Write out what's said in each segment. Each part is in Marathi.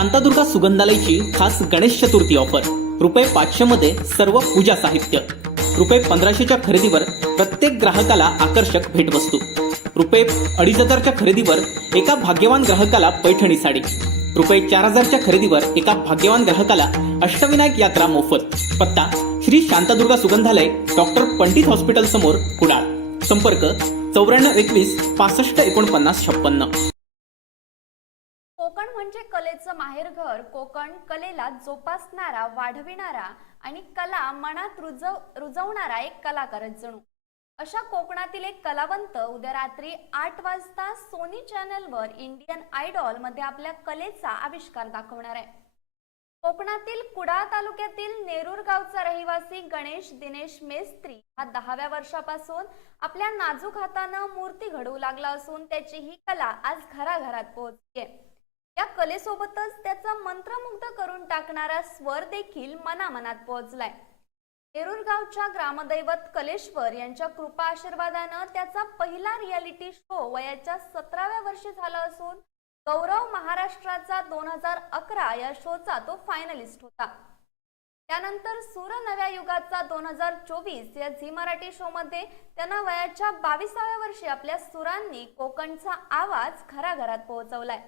शांतादुर्गा सुगंधालयची खास गणेश चतुर्थी ऑफर ₹500 मध्ये सर्व पूजा साहित्य, ₹1500च्या खरेदीवर प्रत्येक ग्राहकाला आकर्षक भेटवस्तू, ₹2500च्या खरेदीवर एका भाग्यवान ग्राहकाला पैठणी साडी, ₹4000च्या खरेदीवर एका भाग्यवान ग्राहकाला अष्टविनायक यात्रा मोफत। पत्ता श्री शांतादुर्गा सुगंधालय, डॉक्टर पंडित हॉस्पिटल समोर, कुडाळ। संपर्क 9421 65 49 56। कोकण म्हणजे कलेचं माहेरघर। कोकण कलेला जोपासणारा, वाढविणारा आणि कला मनात रुजवणारा एक कलाकारच जणू। अशा कोकणातील एक कलावंत उद्या रात्री 8 वाजता सोनी चॅनलवर इंडियन आयडॉल मध्ये आपल्या कलेचा आविष्कार दाखवणार आहे। कोकणातील कुडाळ तालुक्यातील नेरूर गावचा रहिवासी गणेश दिनेश मेस्त्री हा 10व्या वर्षापासून आपल्या नाजूक हाताने मूर्ती घडवू लागला असून त्याची ही कला आज घराघरात पोहोचली आहे। या कलेसोबतच त्याचा मंत्रमुग्ध करून टाकणारा स्वर देखील मनामनात पोहोचलाय। नेरूर गावच्या ग्रामदैवत कलेश्वर यांच्या कृपा आशीर्वादाने त्याचा पहिला रियालिटी शो वयाच्या 17व्या वर्षी झाला असून गौरव महाराष्ट्राचा 2011 या शोचा तो फायनलिस्ट होता। त्यानंतर सूर नव्या युगाचा 2024 या झी मराठी शो मध्ये त्यांना वयाच्या 22व्या वर्षी आपल्या सुरांनी कोकणचा आवाज घराघरात पोहोचवलाय।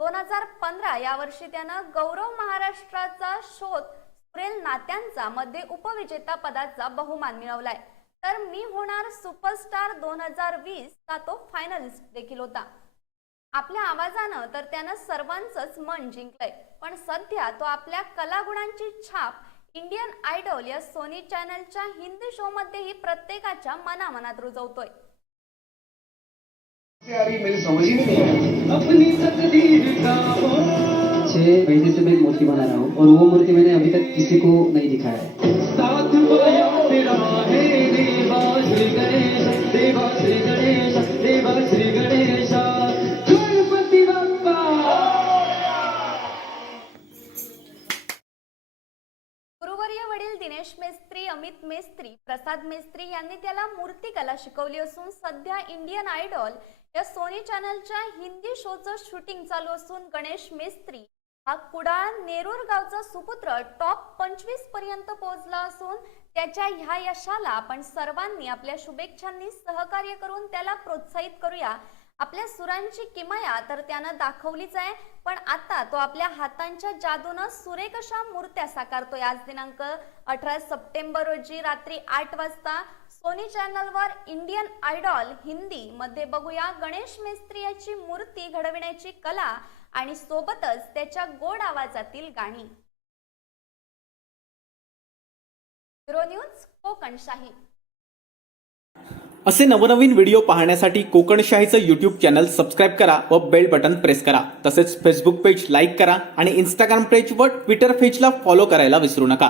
2015 या वर्षी त्यानं गौरव महाराष्ट्राचा शोध सुरेल नात्यांचा मध्ये उपविजेता पदाचा बहुमान मिळवलाय। तर मी होणार सुपरस्टार 2020 चा तो फायनलिस्ट देखील होता। आपल्या आवाजानं तर त्यानं सर्वांचंच मन जिंकलंय, पण सध्या तो आपल्या कलागुणांची छाप इंडियन आयडॉल या सोनी चॅनलच्या हिंदी शो मध्येही प्रत्येकाच्या मनामनात रुजवतोय। मेरी समझ ही नहीं है। अपनी तकदीर का महीने से मैं एक मूर्ति बना रहा हूँ और वो मूर्ति मैंने अभी तक किसी को नहीं दिखाया है। साथ तेरा है देवा श्री गणेश, देवा श्री गणेश, देवा श्री गणेश, गणपति बप्पा। गुरुवर्य वडील दिनेश मेस्त्री, अमित मेस्त्री, प्रसाद मेस्त्री यांनी त्याला मूर्तिकला शिकवली असून सध्या इंडियन आयडॉल या सोनी चॅनलच्या हिंदी शोचं शूटिंग चालू असून गणेश मेस्त्री हा कुडाळ नेरूर गावचा सुपुत्र टॉप 25 पर्यंत पोहोचला असून त्याच्या ह्या यशाला आपण सर्वांनी आपल्या शुभेच्छांनी सहकार्य करून त्याला प्रोत्साहित करूया। आपल्या सुरांची किमया तर त्यानं दाखवलीच आहे, पण आता तो आपल्या हातांच्या जादूने सुरेख अशा मूर्त्या साकारतोय। आज दिनांक 18 सप्टेंबर रोजी रात्री 8 वाजता सोनी चॅनलवर इंडियन आयडॉल हिंदी मध्ये बघूया गणेश मेस्त्री याची मूर्ती घडविण्याची कला आणि सोबतच त्याच्या गोड आवाजातील गाणी। Bureau news Kokanshahi. असे नवनवीन व्हिडिओ पाहण्यासाठी कोकणशाहीचं YouTube चॅनल सबस्क्राइब करा व बेल बटन प्रेस करा। तसेच फेसबुक पेज लाईक करा आणि इंस्टाग्राम पेज व ट्विटर पेजला फॉलो करायला विसरू नका।